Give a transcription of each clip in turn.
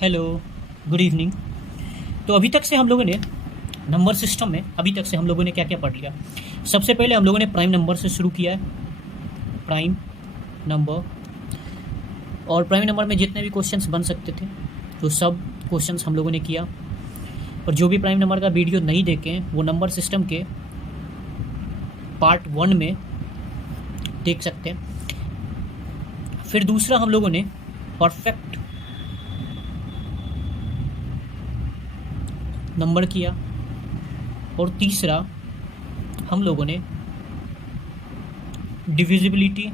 Hello, good evening. तो अभी तक से हम लोगों ने नंबर सिस्टम में अभी तक से हम लोगों ने क्या क्या पढ़ लिया। सबसे पहले हम लोगों ने प्राइम नंबर से शुरू किया है। प्राइम नंबर, और प्राइम नंबर में जितने भी क्वेश्चंस बन सकते थे वो सब क्वेश्चंस हम लोगों ने किया। और जो भी प्राइम नंबर का वीडियो नहीं देखे हैं वो नंबर सिस्टम के पार्ट 1 में देख सकते हैं। फिर दूसरा हम लोगों ने परफेक्ट नंबर किया, और तीसरा हम लोगों ने डिविजिबिलिटी,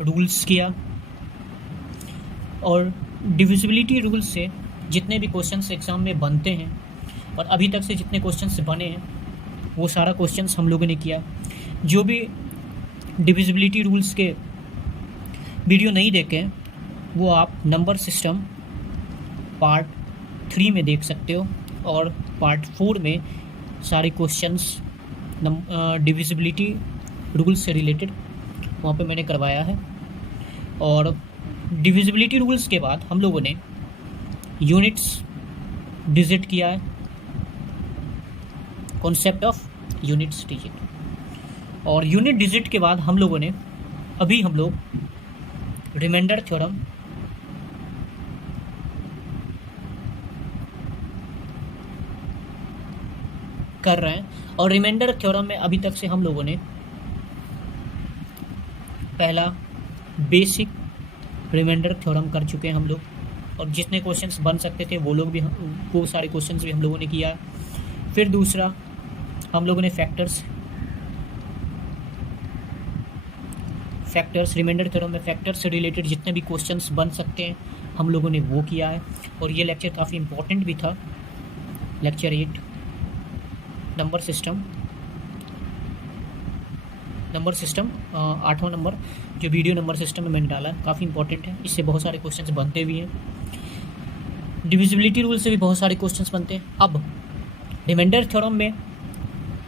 रूल्स किया। और डिविजिबिलिटी रूल्स से जितने भी क्वेश्चंस एग्ज़ाम में बनते हैं और अभी तक से जितने क्वेश्चंस बने हैं वो सारा क्वेश्चंस हम लोगों ने किया। जो भी डिविजिबिलिटी रूल्स के वीडियो नहीं देखे हैं वो आप नंबर सिस्टम पार्ट 3 में देख सकते हो, और पार्ट 4 में सारे क्वेश्चंस डिविजिबिलिटी रूल्स से रिलेटेड वहाँ पे मैंने करवाया है। और डिविजिबिलिटी रूल्स के बाद हम लोगों ने यूनिट्स डिजिट किया है, कॉन्सेप्ट ऑफ यूनिट्स डिजिट। और यूनिट डिजिट के बाद हम लोगों ने हम लोग रिमाइंडर थ्योरम कर रहे हैं। और रिमाइंडर थ्योरम में अभी तक से हम लोगों ने पहला बेसिक रिमाइंडर थ्योरम कर चुके हैं हम लोग, और जितने क्वेश्चंस बन सकते थे वो सारे क्वेश्चंस भी हम लोगों ने किया। फिर दूसरा हम लोगों ने फैक्टर्स रिमाइंडर थ्योरम में फैक्टर्स से रिलेटेड जितने भी क्वेश्चंस बन सकते हैं हम लोगों ने वो किया है। और ये लेक्चर काफ़ी इम्पोर्टेंट भी था, लेक्चर 8 नंबर सिस्टम 8वां नंबर जो वीडियो नंबर सिस्टम में मैंने डाला है काफ़ी इंपॉर्टेंट है। इससे बहुत सारे क्वेश्चंस बनते भी हैं। डिविजिबिलिटी रूल से भी बहुत सारे क्वेश्चंस बनते हैं। अब रिमाइंडर थ्योरम में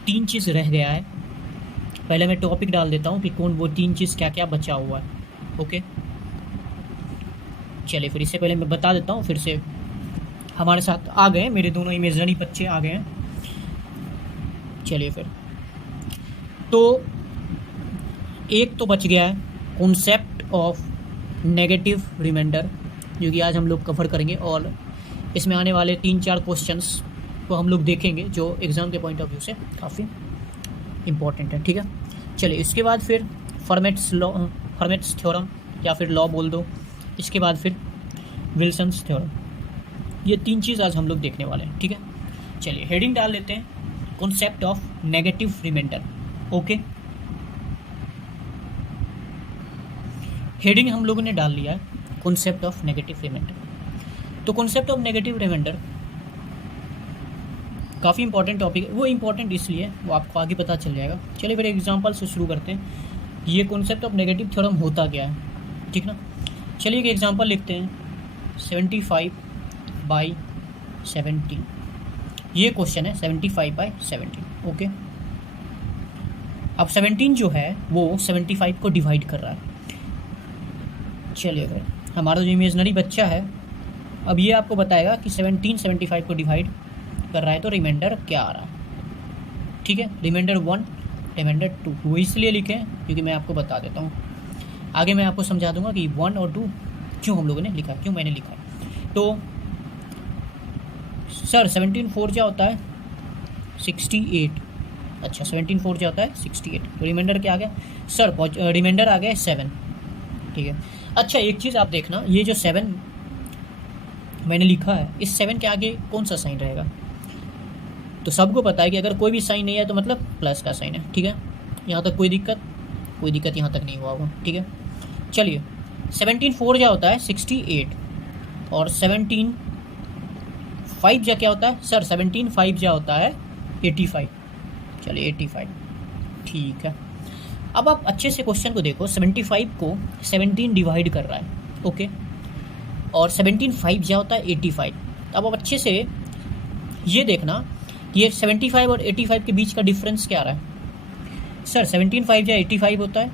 3 चीज़ रह गया है। पहले मैं टॉपिक डाल देता हूँ कि कौन वो 3 चीज़ क्या क्या बचा हुआ है। ओके, चलिए फिर इससे पहले मैं बता देता हूँ। फिर से हमारे साथ आ गए मेरे दोनों इमेजिनरी बच्चे आ गए हैं। चलिए फिर तो एक तो बच गया है कॉन्सेप्ट ऑफ नेगेटिव रिमाइंडर, जो कि आज हम लोग कवर करेंगे। और इसमें आने वाले 3-4 क्वेश्चंस को हम लोग देखेंगे जो एग्ज़ाम के पॉइंट ऑफ व्यू से काफ़ी इम्पॉर्टेंट है। ठीक है, चलिए इसके बाद फिर फर्मेट्स थ्योरम या फिर लॉ बोल दो। इसके बाद फिर विल्सन्स थ्योरम। ये 3 चीज़ आज हम लोग देखने वाले हैं। ठीक है, चलिए हेडिंग डाल लेते हैं, concept of negative remainder. Okay, heading हम लोगों ने डाल लिया है कॉन्सेप्ट ऑफ नेगेटिव रिमाइंडर। तो कॉन्सेप्ट ऑफ नेगेटिव रिमाइंडर काफ़ी इंपॉर्टेंट टॉपिक है। वो इंपॉर्टेंट इसलिए वो आपको आगे पता चल जाएगा। चलिए फिर एग्जांपल से शुरू करते हैं। ये कॉन्सेप्ट ऑफ नेगेटिव थ्योरम होता क्या है, ठीक ना। चलिए एक एग्जांपल लिखते हैं, 75/17। ये क्वेश्चन है 75/17। ओके, अब 17 जो है वो 75 को डिवाइड कर रहा है। चलिए फिर हमारा जो इमेजनरी बच्चा है अब ये आपको बताएगा कि 17 75 को डिवाइड कर रहा है तो रिमाइंडर क्या आ रहा है। ठीक है, रिमाइंडर 1, रिमाइंडर 2। वो इसलिए लिखे हैं क्योंकि मैं आपको बता देता हूँ, आगे मैं आपको समझा दूंगा कि 1 और 2 क्यों हम लोगों ने लिखा है, क्यों मैंने लिखा है। तो सर 17 4 क्या होता है 68। अच्छा, 17 4 क्या होता है 68। तो रिमाइंडर क्या आ गया सर, रिमाइंडर आ गया 7। ठीक है, अच्छा एक चीज़ आप देखना, ये जो 7 मैंने लिखा है इस 7 के आगे कौन सा साइन रहेगा। तो सबको पता है कि अगर कोई भी साइन नहीं है तो मतलब प्लस का साइन है। ठीक है, यहाँ तक कोई दिक्कत यहाँ तक नहीं हुआ होगा। ठीक है, चलिए 17 4 क्या होता है 68, और 17 5 जा क्या होता है सर 17 5 जा होता है 85। चलिए 85, ठीक है। अब आप अच्छे से क्वेश्चन को देखो, 75 को 17 डिवाइड कर रहा है। ओके, और 17 5 जा होता है 85। अब आप अच्छे से ये देखना कि ये 75 और 85 के बीच का डिफरेंस क्या आ रहा है। सर 17 5 या 85 होता है,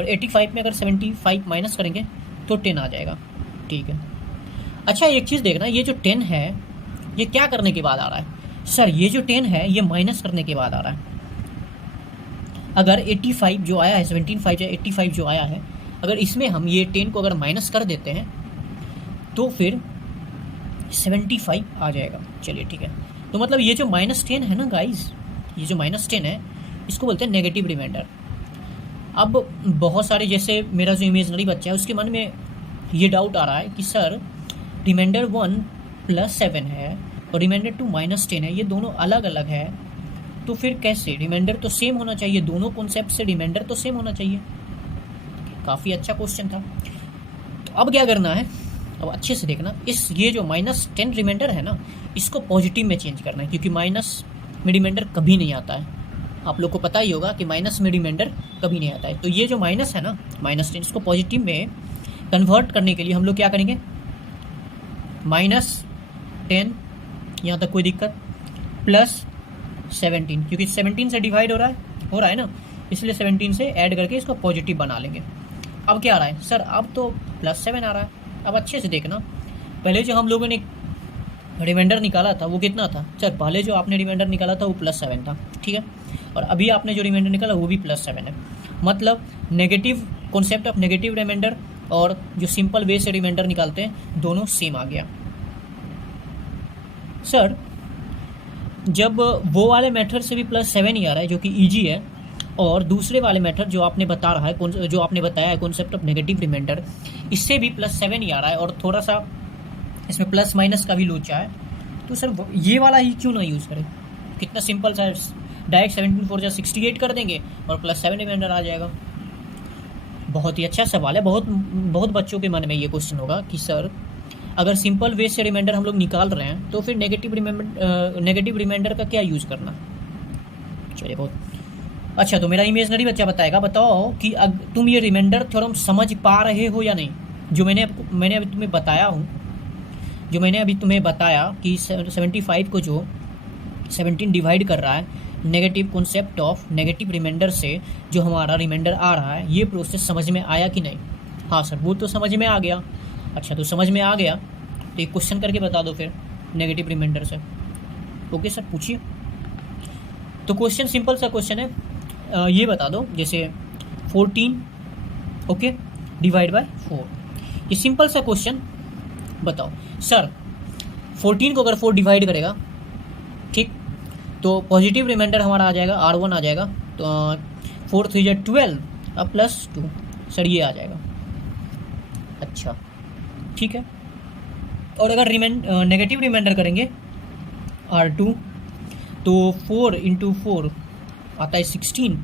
और 85 में अगर 75 माइनस करेंगे तो 10 आ जाएगा। ठीक है। अच्छा एक चीज़ देखना, ये जो 10 है ये क्या करने के बाद आ रहा है? सर ये जो 10 है ये माइनस करने के बाद आ रहा है। अगर 85 जो आया है, 75 या 85 जो आया है, अगर इसमें हम ये 10 को अगर माइनस कर देते हैं तो फिर 75 आ जाएगा। चलिए ठीक है। तो मतलब ये जो -10 है ना गाइस, ये जो -10 है इसको बोलते हैं नेगेटिव रिमाइंडर। अब बहुत सारे, जैसे मेरा जो इमेजनरी बच्चा है उसके मन में ये डाउट आ रहा है कि सर रिमाइंडर 1 + 7 है और रिमाइंडर 2 -10 है, ये दोनों अलग अलग है, तो फिर कैसे? रिमाइंडर तो सेम होना चाहिए, दोनों कॉन्सेप्ट से रिमाइंडर तो सेम होना चाहिए। काफ़ी अच्छा क्वेश्चन था। तो अब क्या करना है, अब अच्छे से देखना, ये जो -10 रिमाइंडर है ना इसको पॉजिटिव में चेंज करना है, क्योंकि माइनस में रिमाइंडर कभी नहीं आता है। आप लोग को पता ही होगा कि माइनस में रिमाइंडर कभी नहीं आता है। तो ये जो माइनस है ना -10, इसको पॉजिटिव में कन्वर्ट करने के लिए हम लोग क्या करेंगे, -10 यहाँ तक कोई दिक्कत, +17, क्योंकि 17 से डिवाइड हो रहा है ना, इसलिए 17 से ऐड करके इसको पॉजिटिव बना लेंगे। अब क्या आ रहा है सर, अब तो +7 आ रहा है। अब अच्छे से देखना, पहले जो हम लोगों ने रिमाइंडर निकाला था वो कितना था? सर पहले जो आपने रिमाइंडर निकाला था वो +7 था, ठीक है, और अभी आपने जो रिमाइंडर निकाला वो भी +7 है। मतलब negative concept of negative remainder और जो सिंपल वे से रिमाइंडर निकालते हैं दोनों सेम आ गया। सर जब वो वाले मेथड से भी +7 ही आ रहा है जो कि ईजी है, और दूसरे वाले मेथड जो आपने बता रहा है, जो आपने बताया है कॉन्सेप्ट ऑफ नेगेटिव रिमाइंडर, इससे भी +7 ही आ रहा है और थोड़ा सा इसमें प्लस माइनस का भी लोचा है, तो सर ये वाला ही क्यों ना यूज़ करें? कितना सिंपल सा, डायरेक्ट 17 4 जा 68 कर देंगे और +7 रिमाइंडर आ जाएगा। बहुत ही अच्छा सवाल है। बहुत बच्चों के मन में ये क्वेश्चन होगा कि सर अगर सिंपल वे से रिमाइंडर हम लोग निकाल रहे हैं तो फिर नेगेटिव रिमाइंडर का क्या यूज़ करना? चलिए बहुत अच्छा। तो मेरा इमेजनरी बच्चा बताएगा, बताओ कि तुम ये रिमाइंडर थ्योरम समझ पा रहे हो या नहीं, जो मैंने अभी तुम्हें बताया हूँ, जो मैंने अभी तुम्हें बताया कि 75 को जो 17 डिवाइड कर रहा है negative concept of negative remainder से जो हमारा रिमाइंडर आ रहा है, ये प्रोसेस समझ में आया कि नहीं? हाँ सर वो तो समझ में आ गया। अच्छा तो समझ में आ गया तो एक क्वेश्चन करके बता दो फिर नेगेटिव रिमाइंडर से। ओके सर पूछिए। तो क्वेश्चन सिंपल सा क्वेश्चन है, ये बता दो जैसे 14 ओके डिवाइड बाय 4, ये सिंपल सा क्वेश्चन बताओ। सर 14 को अगर 4 डिवाइड करेगा, ठीक, तो पॉजिटिव रिमाइंडर हमारा आ जाएगा R1 आ जाएगा, तो 4 3 जा 12 अब +2, सर ये आ जाएगा। अच्छा ठीक है। और अगर नेगेटिव रिमाइंडर करेंगे R2, तो 4 × 4 आता है 16,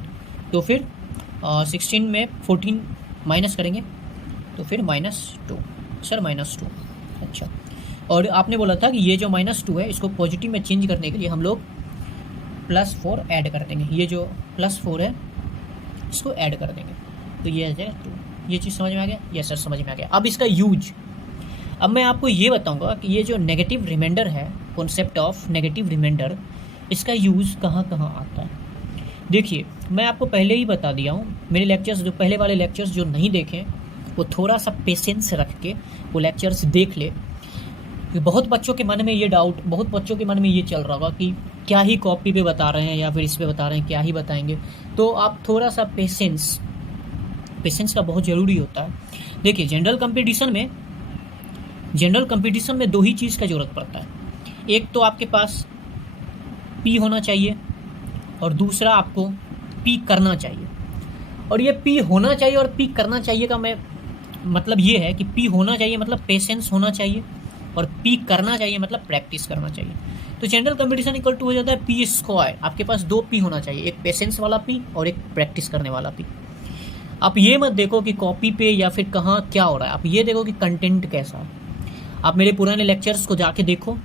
तो फिर 16 में 14 माइनस करेंगे तो फिर -2, सर -2। अच्छा, और आपने बोला था कि ये जो -2 है इसको पॉजिटिव में चेंज करने के लिए हम लोग +4 ऐड कर देंगे, ये जो +4 है इसको ऐड कर देंगे, तो ये आ जाएगा 2। ये चीज़ समझ में आ गया? यस सर समझ में आ गया। अब इसका यूज, अब मैं आपको ये बताऊंगा कि ये जो नेगेटिव रिमाइंडर है, कॉन्सेप्ट ऑफ नेगेटिव रिमाइंडर, इसका यूज़ कहाँ कहाँ आता है। देखिए मैं आपको पहले ही बता दिया हूँ, मेरे लेक्चर्स जो पहले वाले लेक्चर्स जो नहीं देखें वो थोड़ा सा पेशेंस रख के वो लेक्चर्स देख ले। बहुत बच्चों के मन में ये डाउट, बहुत बच्चों के मन में ये चल रहा होगा कि क्या ही कॉपी पे बता रहे हैं या फिर इस पे बता रहे हैं, क्या ही बताएंगे। तो आप थोड़ा सा पेशेंस का बहुत ज़रूरी होता है। देखिए जनरल कंपटीशन में 2 ही चीज़ का ज़रूरत पड़ता है, एक तो आपके पास P होना चाहिए और दूसरा आपको P करना चाहिए। और ये P होना चाहिए और P करना चाहिए का मैं मतलब ये है कि P होना चाहिए मतलब पेशेंस होना चाहिए और P करना चाहिए मतलब प्रैक्टिस करना चाहिए। तो जनरल कंपटीशन इक्वल टू हो जाता है P²। आपके पास 2 P होना चाहिए, एक पेशेंस वाला P और एक प्रैक्टिस करने वाला P। आप ये मत देखो कि कॉपी पे या फिर कहाँ क्या हो रहा है, आप ये देखो कि कंटेंट कैसा है। आप मेरे पुराने लेक्चर्स को जाके देखो,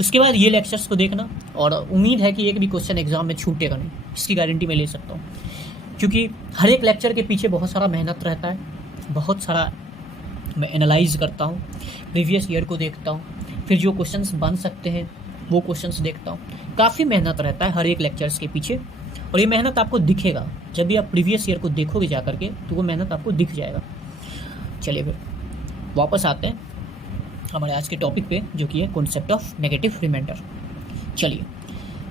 उसके बाद ये लेक्चर्स को देखना, और उम्मीद है कि एक भी क्वेश्चन एग्जाम में छूटेगा नहीं, इसकी गारंटी मैं ले सकता हूँ, क्योंकि हर एक लेक्चर के पीछे बहुत सारा मेहनत रहता है, बहुत सारा मैं एनालाइज करता हूँ, प्रीवियस ईयर को देखता हूँ, फिर जो क्वेश्चंस बन सकते हैं वो क्वेश्चंस देखता हूँ। काफ़ी मेहनत रहता है हर एक लेक्चर्स के पीछे, और ये मेहनत आपको दिखेगा जब भी आप प्रीवियस ईयर को देखोगे जा करके, तो वो मेहनत आपको दिख जाएगा। चलिए फिर वापस आते हैं हमारे आज के टॉपिक पे, जो कि है कॉन्सेप्ट ऑफ नेगेटिव रिमाइंडर। चलिए,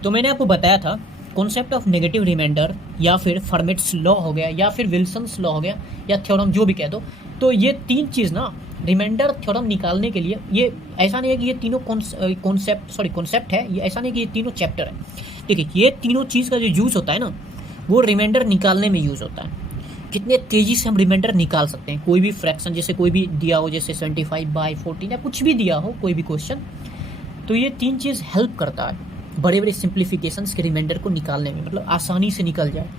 तो मैंने आपको बताया था कॉन्सेप्ट ऑफ नेगेटिव रिमाइंडर या फिर फर्मेट्स लॉ हो गया या फिर विल्सन्स लॉ हो गया या थ्योरम, जो भी कह दो। तो ये तीन चीज़ ना रिमाइंडर थ्योरम निकालने के लिए, ये ऐसा नहीं है कि ये तीनों कॉन्सेप्ट है, ये ऐसा नहीं कि ये तीनों चैप्टर है। देखिए, ये तीनों चीज़ का जो यूज़ होता है ना, वो रिमाइंडर निकालने में यूज़ होता है। कितने तेज़ी से हम रिमाइंडर निकाल सकते हैं, कोई भी फ्रैक्शन, जैसे कोई भी दिया हो, जैसे 75/14 या कुछ भी दिया हो, कोई भी क्वेश्चन, तो ये तीन चीज़ हेल्प करता है बड़े बड़े सिंप्लीफिकेशंस के रिमाइंडर को निकालने में, मतलब आसानी से निकल जाए,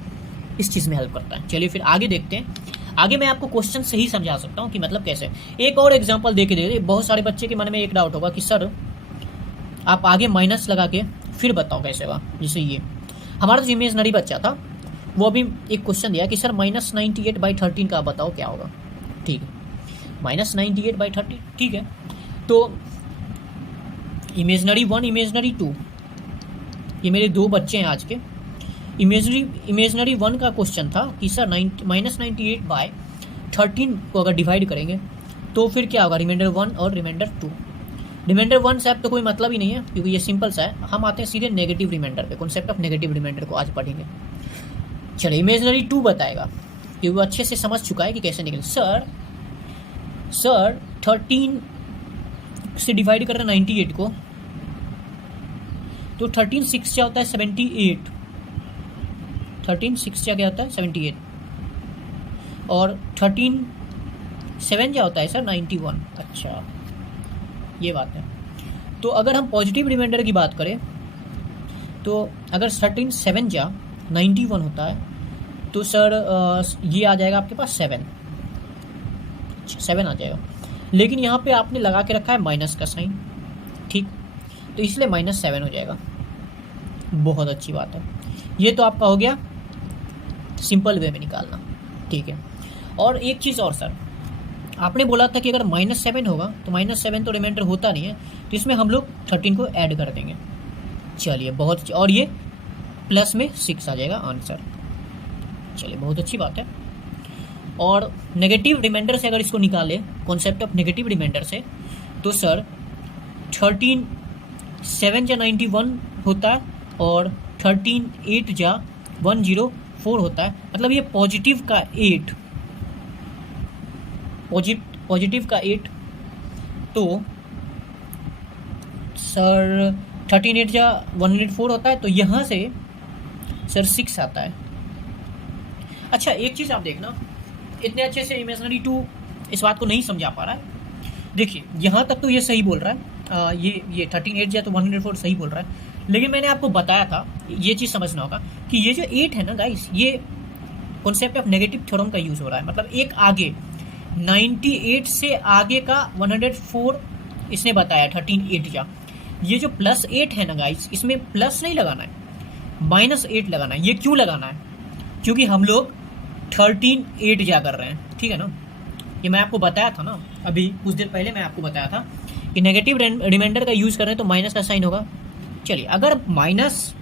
इस चीज़ में हेल्प करता है। चलिए फिर आगे देखते हैं। आगे मैं आपको क्वेश्चन से ही समझा सकता हूँ कि मतलब कैसे। एक और एग्जांपल दे के दे, बहुत सारे बच्चे के मन में एक डाउट होगा कि सर आप आगे माइनस लगा के फिर बताओ कैसे होगा। जैसे ये हमारा जो इमेजनरी बच्चा था, वो अभी एक क्वेश्चन दिया कि सर -98/13 का बताओ क्या होगा। ठीक है, -98/13, ठीक है। तो इमेजनरी 1, इमेजनरी 2, ये मेरे दो बच्चे हैं आज के। इमेजनरी 1 का क्वेश्चन था कि सर -98/13 को अगर डिवाइड करेंगे तो फिर क्या होगा, रिमाइंडर 1 और रिमाइंडर 2। रिमाइंडर 1 से अब तो कोई मतलब ही नहीं है, क्योंकि ये सिंपल सा है। हम आते हैं सीधे नेगेटिव रिमाइंडर पे, कॉन्सेप्ट ऑफ नेगेटिव रिमाइंडर को आज पढ़ेंगे। चलिए, इमेजनरी 2 बताएगा कि वो अच्छे से समझ चुका है कि कैसे निकले। सर 13 से डिवाइड कर रहे हैं 98 को, तो 13 6 क्या होता है 78, 13 6 क्या होता है 78, और 13 7 क्या होता है सर 91। अच्छा, ये बात है। तो अगर हम पॉजिटिव रिमाइंडर की बात करें, तो अगर 13 7 जा 91 होता है, तो सर ये आ जाएगा आपके पास 7 आ जाएगा। लेकिन यहाँ पे आपने लगा के रखा है माइनस का साइन, ठीक, तो इसलिए -7 हो जाएगा। बहुत अच्छी बात है। ये तो आपका हो गया सिंपल वे में निकालना, ठीक है। और एक चीज़ और सर, आपने बोला था कि अगर -7 होगा तो -7 तो रिमाइंडर होता नहीं है, तो इसमें हम लोग 13 को ऐड कर देंगे। चलिए, बहुत अच्छी, और ये प्लस में 6 आ जाएगा आंसर। चलिए, बहुत अच्छी बात है। और नेगेटिव रिमाइंडर से अगर इसको निकाले, कॉन्सेप्ट ऑफ नेगेटिव रिमाइंडर से, तो सर 13 7 जा 91 होता है और 13 8 जा 104 होता है। मतलब ये पॉजिटिव का 8, पॉजिटिव का 8, तो सर 13 8 जा 104 होता है, तो यहाँ से सर 6 आता है। अच्छा, एक चीज़ आप देखना, इतने अच्छे से इमेजनरी 2 इस बात को नहीं समझा पा रहा है। देखिए, यहाँ तक तो ये सही बोल रहा है, ये 13 8 जा तो 104 सही बोल रहा है, लेकिन मैंने आपको बताया था, ये चीज़ समझना होगा कि ये जो 8 है ना गाइस, ये कॉन्सेप्ट ऑफ नेगेटिव थ्योरम का यूज़ हो रहा है। मतलब एक आगे 98 से आगे का 104 इसने बताया 13 8 जा। ये जो +8 है ना गाइस, इसमें प्लस नहीं लगाना है, -8 लगाना है। ये क्यों लगाना है? क्योंकि हम लोग 13 8 जा कर रहे हैं, ठीक है ना। ये मैं आपको बताया था ना, अभी कुछ देर पहले मैं आपको बताया था कि नेगेटिव रिमाइंडर का यूज़ कर रहे हैं तो माइनस का साइन होगा। चलिए, अगर माइनस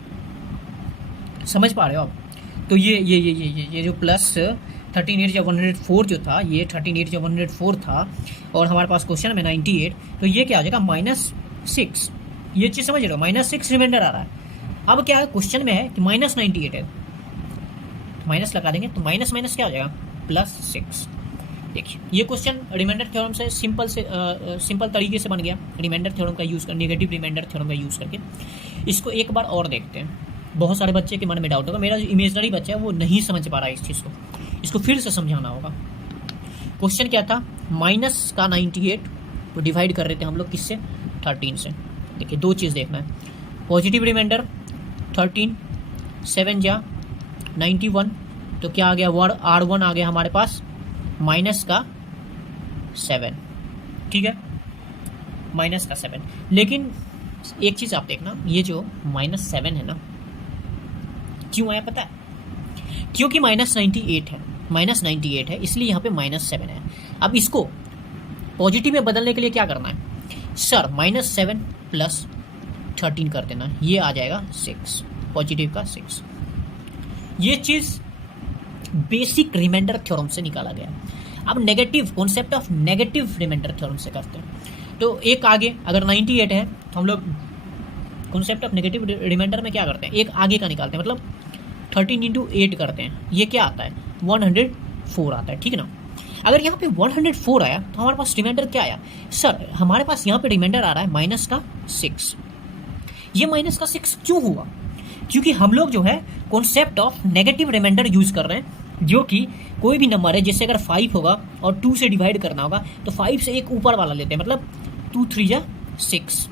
समझ पा रहे हो आप, तो ये जो प्लस 13 8 या 104 जो था, ये 13 8 या 104 था, और हमारे पास क्वेश्चन में 98, तो ये क्या हो जाएगा -6। ये चीज़ समझ रहे हो, -6 रिमाइंडर आ रहा है। अब क्या है, क्वेश्चन में है कि -98 है, माइनस लगा देंगे तो माइनस माइनस क्या हो जाएगा +6। देखिए, ये क्वेश्चन रिमाइंडर थ्योरम से सिंपल तरीके से बन गया, रिमाइंडर थ्योरम का यूज़ कर, नेगेटिव रिमाइंडर थ्योरम का यूज़ करके। इसको एक बार और देखते हैं। बहुत सारे बच्चे के मन में डाउट होगा, मेरा जो इमेजनरी बच्चा है वो नहीं समझ पा रहा है इस चीज़ को, इसको फिर से समझाना होगा। क्वेश्चन क्या था, माइनस का 98 तो डिवाइड कर रहे थे हम लोग किससे, 13 से। देखिए, दो चीज़ देखना है, पॉजिटिव रिमाइंडर 13 7 जा 91, तो क्या आ गया, वर्ड R1 आ गया हमारे पास माइनस का 7, ठीक है, माइनस का 7। लेकिन एक चीज़ आप देखना, ये जो -7 है ना, क्यों आया पता है? क्योंकि -98 है, इसलिए यहाँ पे -7 है। अब इसको पॉजिटिव में बदलने के लिए क्या करना है सर, -7 + 13 कर देना, ये आ जाएगा 6, पॉजिटिव का 6। ये चीज़ बेसिक रिमाइंडर थ्योरम से निकाला गया। अब negative concept of negative remainder theorem से करते हैं। तो एक आगे अगर 98 है तो हम लोग कॉन्सेप्ट ऑफ नेगेटिव रिमाइंडर में क्या करते हैं, एक आगे का निकालते हैं, मतलब 13 इंटू 8 करते हैं। ये क्या आता है, 104 आता है, ठीक है ना। अगर यहाँ पे 104 आया तो हमारे पास रिमाइंडर क्या आया, सर हमारे पास यहाँ पे रिमाइंडर आ रहा है माइनस का 6। ये माइनस का 6 क्यों हुआ, क्योंकि हम लोग जो है concept of negative remainder use कर रहे हैं, जो कि कोई भी नंबर है, जैसे अगर 5 होगा और 2 से डिवाइड करना होगा तो 5 से एक ऊपर वाला लेते हैं, मतलब 2 3 जा 6,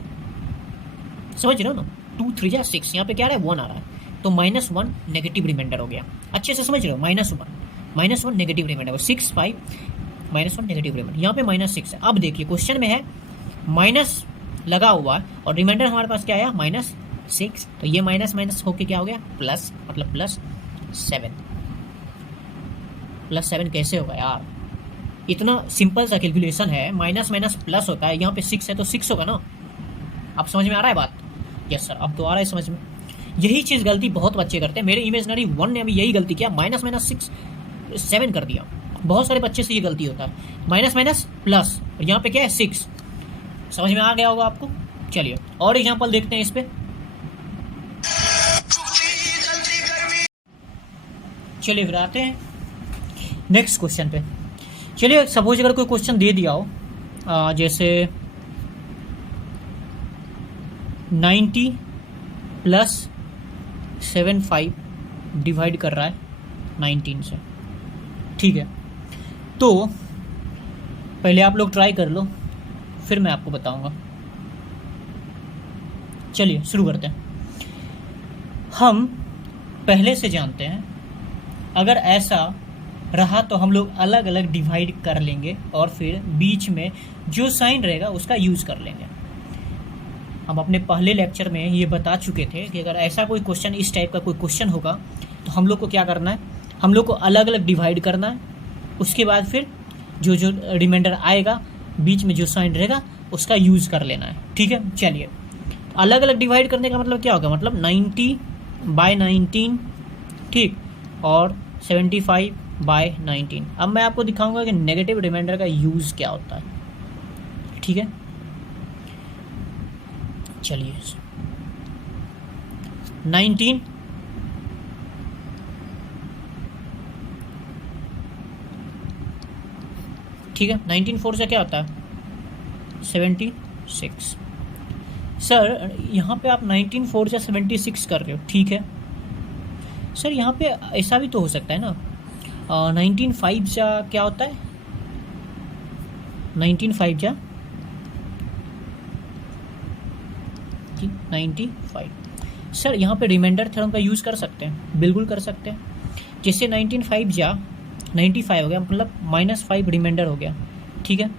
समझ रहे हो ना, 2 3 जा 6, यहाँ पे क्या आ रहा है 1 आ रहा है, तो -1 नेगेटिव रिमाइंडर हो गया। अच्छे से समझ रहे हो, -1 नेगेटिव रिमाइंडर, 6 5 -1 नेगेटिव रिमाइंडर, यहाँ पे -6 है। अब देखिए क्वेश्चन में है माइनस लगा हुआ है और रिमाइंडर हमारे पास क्या आया -6, तो ये माइनस माइनस होके क्या हो गया प्लस, मतलब +7। +7 कैसे होगा यार, इतना सिंपल सा कैलकुलेशन है, माइनस माइनस प्लस होता है, यहाँ पे 6 है तो 6 होगा ना। अब समझ में आ रहा है बात, यस सर अब तो आ रहा है समझ में। यही चीज़ गलती बहुत बच्चे करते हैं, मेरे इमेजनरी 1 ने अभी यही गलती किया, माइनस माइनस 6 7 कर दिया। बहुत सारे बच्चे से ये गलती होता है, माइनस माइनस प्लस, और यहाँ पे क्या है 6। समझ में आ गया होगा आपको। चलिए और एग्जांपल देखते हैं इस पे। चलिए फिर आते हैं नेक्स्ट क्वेश्चन पे। चलिए सपोज अगर कोई क्वेश्चन दे दिया हो, जैसे 90 + 75 डिवाइड कर रहा है 19 से, ठीक है। तो पहले आप लोग ट्राई कर लो, फिर मैं आपको बताऊंगा। चलिए शुरू करते हैं। हम पहले से जानते हैं अगर ऐसा रहा तो हम लोग अलग अलग डिवाइड कर लेंगे और फिर बीच में जो साइन रहेगा उसका यूज़ कर लेंगे। हम अपने पहले लेक्चर में ये बता चुके थे कि अगर ऐसा कोई क्वेश्चन, इस टाइप का कोई क्वेश्चन होगा तो हम लोग को क्या करना है, हम लोग को अलग अलग डिवाइड करना है, उसके बाद फिर जो जो रिमाइंडर आएगा बीच में जो साइन रहेगा उसका यूज़ कर लेना है, ठीक है। चलिए अलग अलग डिवाइड करने का मतलब क्या होगा, मतलब 90/19, ठीक, और 75/19। अब मैं आपको दिखाऊंगा कि नेगेटिव रिमाइंडर का यूज़ क्या होता है, ठीक है। चलिए 19 ठीक है, 19 4 से क्या होता है 76। सर यहाँ पे आप 19 4 से 76 कर रहे हो, ठीक है। सर यहाँ पे ऐसा भी तो हो सकता है ना, 19 5 जा क्या होता है 19 5 जा 95। सर यहाँ पे रिमाइंडर थ्योरम का यूज़ कर सकते हैं, बिल्कुल कर सकते हैं। जैसे 19 5 जा 95 हो गया, मतलब -5 रिमाइंडर हो गया, ठीक है।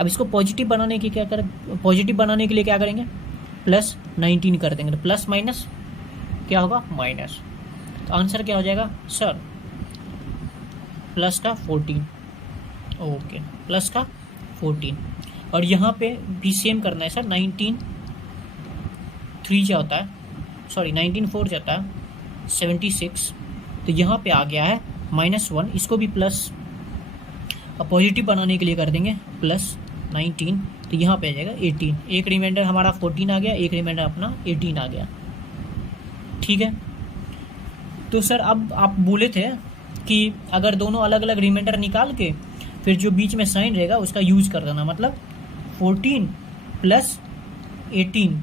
अब इसको पॉजिटिव बनाने की क्या करें, पॉजिटिव बनाने के लिए क्या करेंगे +19 कर देंगे, तो प्लस माइनस क्या होगा माइनस, तो आंसर क्या हो जाएगा सर प्लस का 14, ओके प्लस का 14। और यहाँ पे भी सेम करना है सर, 19 3 क्या होता है, सॉरी 19 4 जाता है 76, तो यहाँ पे आ गया है -1, इसको भी प्लस पॉजिटिव बनाने के लिए कर देंगे +19, तो यहाँ पे आ जाएगा 18। एक रिमाइंडर हमारा 14 आ गया, एक रिमाइंडर अपना 18 आ गया, ठीक है। तो सर अब आप बोले थे कि अगर दोनों अलग अलग रिमाइंडर निकाल के फिर जो बीच में साइन रहेगा उसका यूज़ कर देना, मतलब 14 + 18।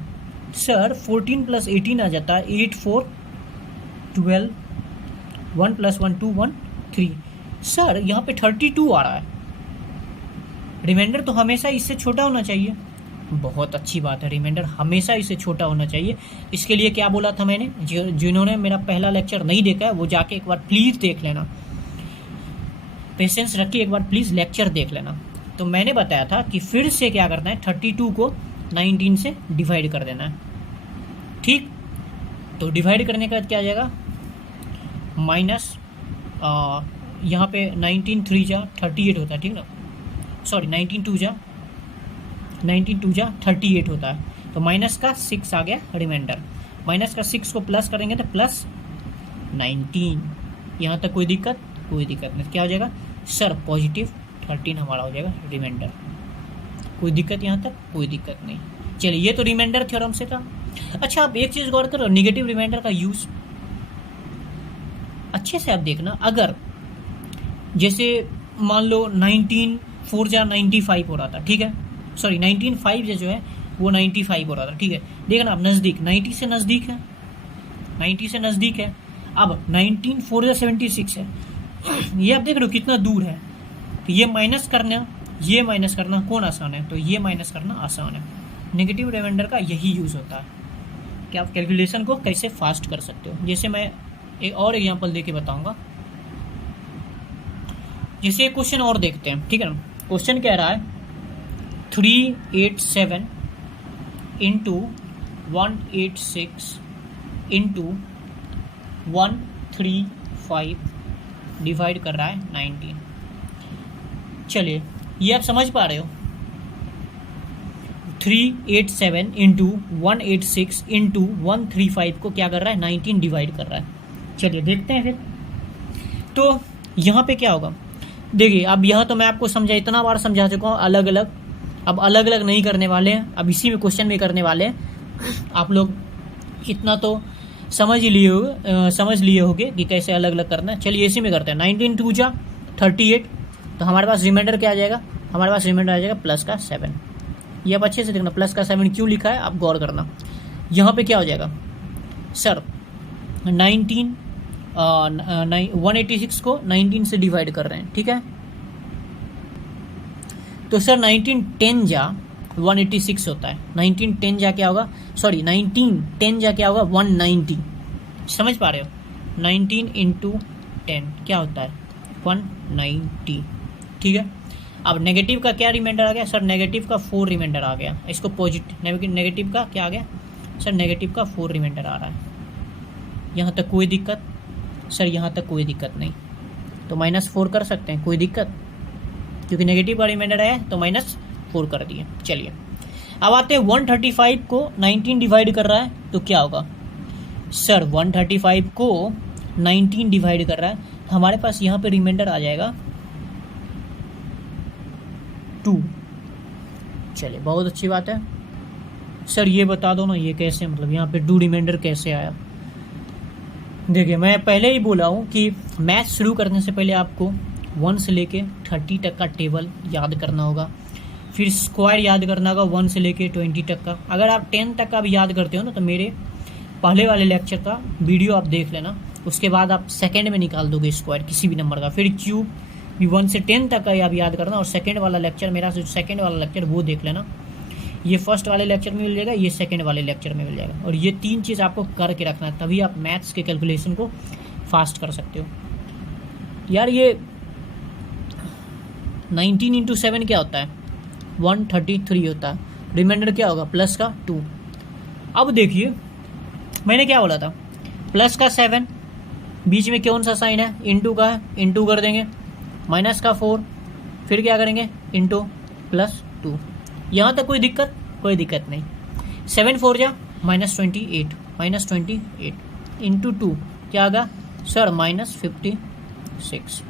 सर 14 + 18 आ जाता है 8 4 12, 1 + 1 2 1 3। सर यहाँ पे 32 आ रहा है, रिमाइंडर तो हमेशा इससे छोटा होना चाहिए। बहुत अच्छी बात है, रिमाइंडर हमेशा इससे छोटा होना चाहिए। इसके लिए क्या बोला था मैंने, जिन्होंने मेरा पहला लेक्चर नहीं देखा है वो जाके एक बार प्लीज़ देख लेना, पेशेंस रख के एक बार प्लीज़ लेक्चर देख लेना। तो मैंने बताया था कि फिर से क्या करना है, 32 को 19 से डिवाइड कर देना है, ठीक। तो डिवाइड करने का क्या आ जाएगा माइनस, यहाँ पे 19 3 जा 38 होता है, ठीक ना, सॉरी 19 2 जा 38 होता है, तो माइनस का 6 आ गया रिमाइंडर, माइनस का 6 को प्लस करेंगे तो +19, यहाँ तक कोई दिक्कत नहीं, क्या हो जाएगा सर पॉजिटिव 13 हमारा हो जाएगा रिमाइंडर। कोई दिक्कत यहाँ तक, कोई दिक्कत नहीं। चलिए ये तो रिमाइंडर थ्योरम से था। अच्छा आप एक चीज़ गौर करो, निगेटिव रिमाइंडर का यूज अच्छे से आप देखना। अगर जैसे मान लो 19 4 जा 95 हो रहा था, ठीक है, सॉरी 19 5 जो है वो 95 हो रहा था, ठीक है, देखना आप नज़दीक 90 से नज़दीक है, 90 से नज़दीक है। अब 19 4 जा 76 है, ये आप देख रहे हो कितना दूर है। तो ये माइनस करना कौन आसान है, तो ये माइनस करना आसान है। नेगेटिव रिमाइंडर का यही यूज़ होता है कि आप कैलकुलेशन को कैसे फास्ट कर सकते हो। जैसे मैं एक और एग्जांपल देके बताऊंगा। जैसे एक क्वेश्चन और देखते हैं, ठीक है ना। क्वेश्चन कह रहा है 387 इंटू 186 इंटू 135 डिवाइड कर रहा है 19। चलिए ये आप समझ पा रहे हो, 387 इंटू 186 इंटू 135 को क्या कर रहा है 19 डिवाइड कर रहा है। चलिए देखते हैं फिर। तो यहाँ पे क्या होगा, देखिए अब यहाँ तो मैं आपको समझा, इतना बार समझा चुका हूँ अलग अलग। अब अलग अलग नहीं करने वाले हैं, अब इसी में क्वेश्चन में करने वाले हैं। आप लोग इतना तो समझ लिए होगे कि कैसे अलग अलग करना है। चलिए इसी में करते हैं। 19 2 जा 38, तो हमारे पास रिमाइंडर क्या आ जाएगा, हमारे पास रिमाइंडर आ जाएगा प्लस का 7। ये आप अच्छे से देखना, प्लस का 7 क्यों लिखा है आप गौर करना। यहाँ पे क्या हो जाएगा सर 186 को 19 से डिवाइड कर रहे हैं, ठीक है। तो सर 19 10 जा 186 होता है, 19 10 जा क्या होगा, सॉरी 19 10 जा क्या होगा 190। समझ पा रहे हो, 19 इंटू 10 क्या होता है 190, ठीक है। अब नेगेटिव का क्या रिमाइंडर आ गया सर, नेगेटिव का 4 रिमाइंडर आ गया। इसको पॉजिटिव, नेगेटिव का क्या आ गया सर, नेगेटिव का 4 रिमाइंडर आ रहा है। यहाँ तक कोई दिक्कत सर, यहाँ तक कोई दिक्कत नहीं, तो -4 कर सकते हैं, कोई दिक्कत, क्योंकि नेगेटिव का रिमाइंडर है तो -4 कर दिए। चलिए अब आते हैं 135 को 19 डिवाइड कर रहा है तो क्या होगा सर, 135 को 19 डिवाइड कर रहा है, हमारे पास यहाँ पे रिमाइंडर आ जाएगा 2। चलिए बहुत अच्छी बात है। सर ये बता दो ना ये कैसे, मतलब यहाँ पे 2 रिमाइंडर कैसे आया। देखिए मैं पहले ही बोला हूँ कि मैथ शुरू करने से पहले आपको 1 से लेके 30 तक का टेबल याद करना होगा, फिर स्क्वायर याद करना होगा 1 से लेके 20 तक का। अगर आप 10 तक का भी याद करते हो ना तो मेरे पहले वाले लेक्चर का वीडियो आप देख लेना, उसके बाद आप सेकंड में निकाल दोगे स्क्वायर किसी भी नंबर का। फिर क्यूब भी 1 से 10 तक का आप याद करना, और सेकंड वाला लेक्चर मेरा सेकंड वाला लेक्चर वो देख लेना। ये फर्स्ट वाले लेक्चर में मिल जाएगा, ये सेकंड वाले लेक्चर में मिल जाएगा, और ये 3 चीज़ आपको करके रखना है, तभी आप मैथ्स के कैलकुलेशन को फास्ट कर सकते हो। यार ये 19 इंटू 7 क्या होता है 133 होता है, रिमाइंडर क्या होगा प्लस का 2। अब देखिए मैंने क्या बोला था, प्लस का 7, बीच में कौन सा साइन है, इंटू का है, इंटू कर देंगे, माइनस का 4, फिर क्या करेंगे इंटू प्लस 2। यहाँ तक कोई दिक्कत नहीं। 7 4 जा -28 इंटू 2 क्या आगा सर -56।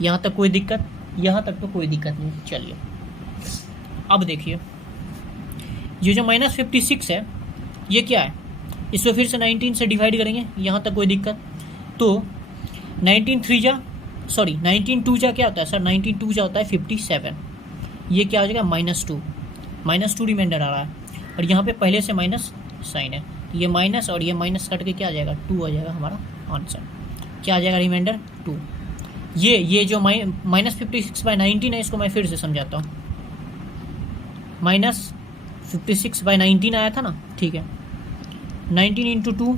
यहाँ तक कोई दिक्कत, यहाँ तक तो कोई दिक्कत नहीं। चलिए अब देखिए ये जो -56 है ये क्या है, इसको फिर से 19 से डिवाइड करेंगे, यहाँ तक कोई दिक्कत। तो 19 2 जा क्या होता है सर, 19 2 जा होता है 57। ये क्या हो जाएगा -2 रिमाइंडर आ रहा है, और यहाँ पे पहले से माइनस साइन है, तो ये माइनस और ये माइनस कट के क्या आ जाएगा 2 आ जाएगा हमारा आंसर। क्या आ जाएगा रिमाइंडर 2। ये जो -56/19 है, इसको मैं फिर से समझाता हूँ। -56/19 आया था ना, ठीक है। 19 इंटू 2